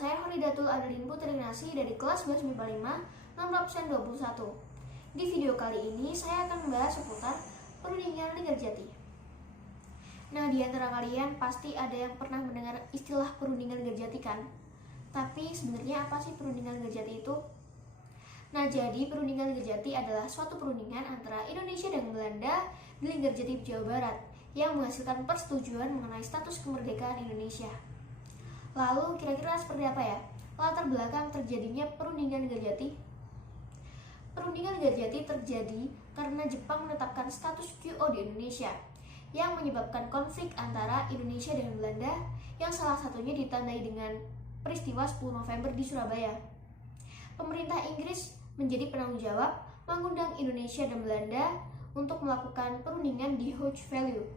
saya Horidatul Adalin Putri Nasi dari kelas 11 MIPA 5, nomor absen 21. Di video kali ini saya akan membahas seputar perundingan Linggarjati. Nah, di antara kalian pasti ada yang pernah mendengar istilah perundingan Linggarjati kan? Tapi sebenarnya apa sih perundingan Linggarjati itu? Nah, jadi perundingan Linggarjati adalah suatu perundingan antara Indonesia dan Belanda di Linggarjati, Jawa Barat, yang menghasilkan persetujuan mengenai status kemerdekaan Indonesia. Lalu kira-kira seperti apa ya latar belakang terjadinya perundingan Linggarjati? Perundingan Linggarjati terjadi karena Jepang menetapkan status QO di Indonesia, yang menyebabkan konflik antara Indonesia dan Belanda, yang salah satunya ditandai dengan peristiwa 10 November di Surabaya. Pemerintah Inggris menjadi penanggung jawab mengundang Indonesia dan Belanda untuk melakukan perundingan di Hoge Value.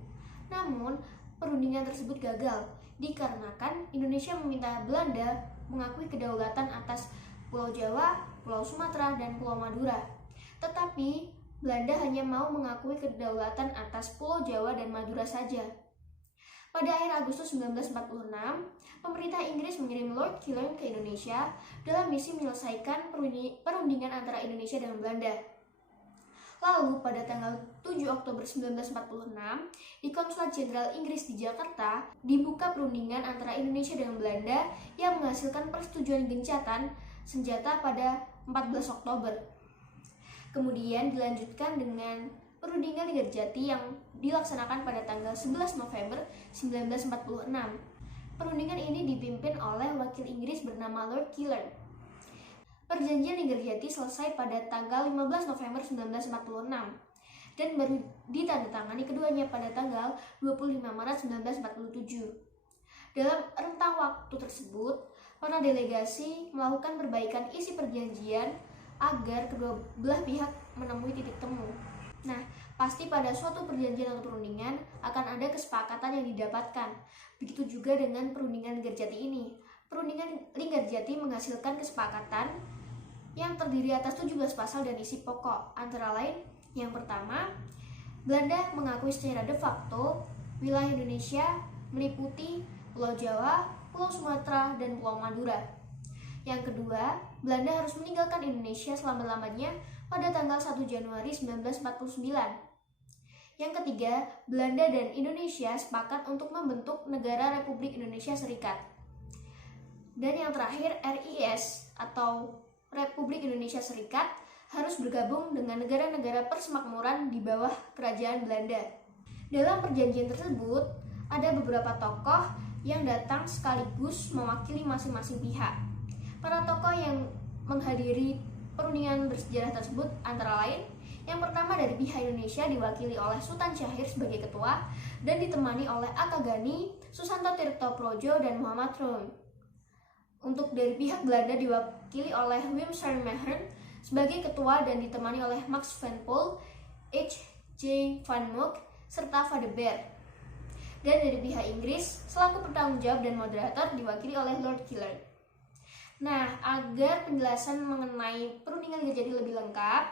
Namun, perundingan tersebut gagal dikarenakan Indonesia meminta Belanda mengakui kedaulatan atas Pulau Jawa, Pulau Sumatera, dan Pulau Madura. Tetapi, Belanda hanya mau mengakui kedaulatan atas Pulau Jawa dan Madura saja. Pada akhir Agustus 1946, pemerintah Inggris mengirim Lord Killen ke Indonesia dalam misi menyelesaikan perundingan antara Indonesia dan Belanda. Lalu pada tanggal 7 Oktober 1946, di Konsulat Jenderal Inggris di Jakarta, dibuka perundingan antara Indonesia dan Belanda yang menghasilkan persetujuan gencatan senjata pada 14 Oktober. Kemudian dilanjutkan dengan perundingan Linggarjati yang dilaksanakan pada tanggal 11 November 1946. Perundingan ini dipimpin oleh wakil Inggris bernama Lord Killen. Perjanjian Linggarjati selesai pada tanggal 15 November 1946 dan baru ditandatangani keduanya pada tanggal 25 Maret 1947. Dalam rentang waktu tersebut, para delegasi melakukan perbaikan isi perjanjian agar kedua belah pihak menemui titik temu. Nah, pasti pada suatu perjanjian atau perundingan akan ada kesepakatan yang didapatkan. Begitu juga dengan perundingan Linggarjati ini. Perundingan Linggarjati menghasilkan kesepakatan yang terdiri atas 17 pasal dan isi pokok. Antara lain, yang pertama, Belanda mengakui secara de facto wilayah Indonesia meliputi Pulau Jawa, Pulau Sumatera, dan Pulau Madura. Yang kedua, Belanda harus meninggalkan Indonesia selama-lamanya pada tanggal 1 Januari 1949. Yang ketiga, Belanda dan Indonesia sepakat untuk membentuk Negara Republik Indonesia Serikat. Dan yang terakhir, RIS atau Republik Indonesia Serikat harus bergabung dengan negara-negara persemakmuran di bawah kerajaan Belanda. Dalam perjanjian tersebut, ada beberapa tokoh yang datang sekaligus mewakili masing-masing pihak. Para tokoh yang menghadiri perundingan bersejarah tersebut antara lain, yang pertama dari pihak Indonesia diwakili oleh Sultan Syahrir sebagai ketua dan ditemani oleh Akagani, Susanto Tirto-Projo, dan Muhammad Rum. Untuk dari pihak Belanda diwakili oleh Wim Schermerhorn sebagai ketua dan ditemani oleh Max van Poel, H.J. van Mook, serta Van der Beer. Dan dari pihak Inggris, selaku penanggung jawab dan moderator diwakili oleh Lord Killen. Nah, agar penjelasan mengenai perundingan Linggarjati lebih lengkap,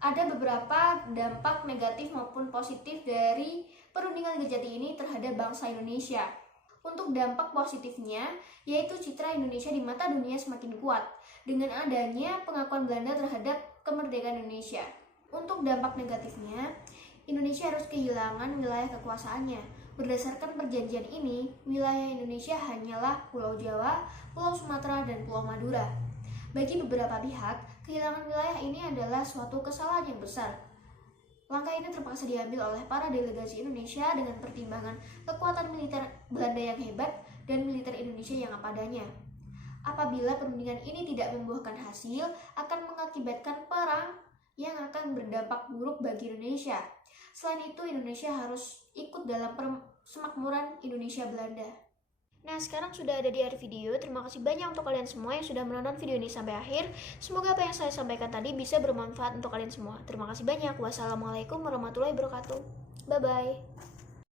ada beberapa dampak negatif maupun positif dari perundingan Linggarjati ini terhadap bangsa Indonesia. Untuk dampak positifnya, yaitu citra Indonesia di mata dunia semakin kuat dengan adanya pengakuan Belanda terhadap kemerdekaan Indonesia. Untuk dampak negatifnya, Indonesia harus kehilangan wilayah kekuasaannya. Berdasarkan perjanjian ini, wilayah Indonesia hanyalah Pulau Jawa, Pulau Sumatera, dan Pulau Madura. Bagi beberapa pihak, kehilangan wilayah ini adalah suatu kesalahan yang besar. Langkah ini terpaksa diambil oleh para delegasi Indonesia dengan pertimbangan kekuatan militer Belanda yang hebat dan militer Indonesia yang apa adanya. Apabila perundingan ini tidak membuahkan hasil, akan mengakibatkan perang yang akan berdampak buruk bagi Indonesia. Selain itu, Indonesia harus ikut dalam persemakmuran Indonesia-Belanda. Nah, sekarang sudah ada di akhir video. Terima kasih banyak untuk kalian semua yang sudah menonton video ini sampai akhir. Semoga apa yang saya sampaikan tadi bisa bermanfaat untuk kalian semua. Terima kasih banyak. Wassalamualaikum warahmatullahi wabarakatuh. Bye-bye.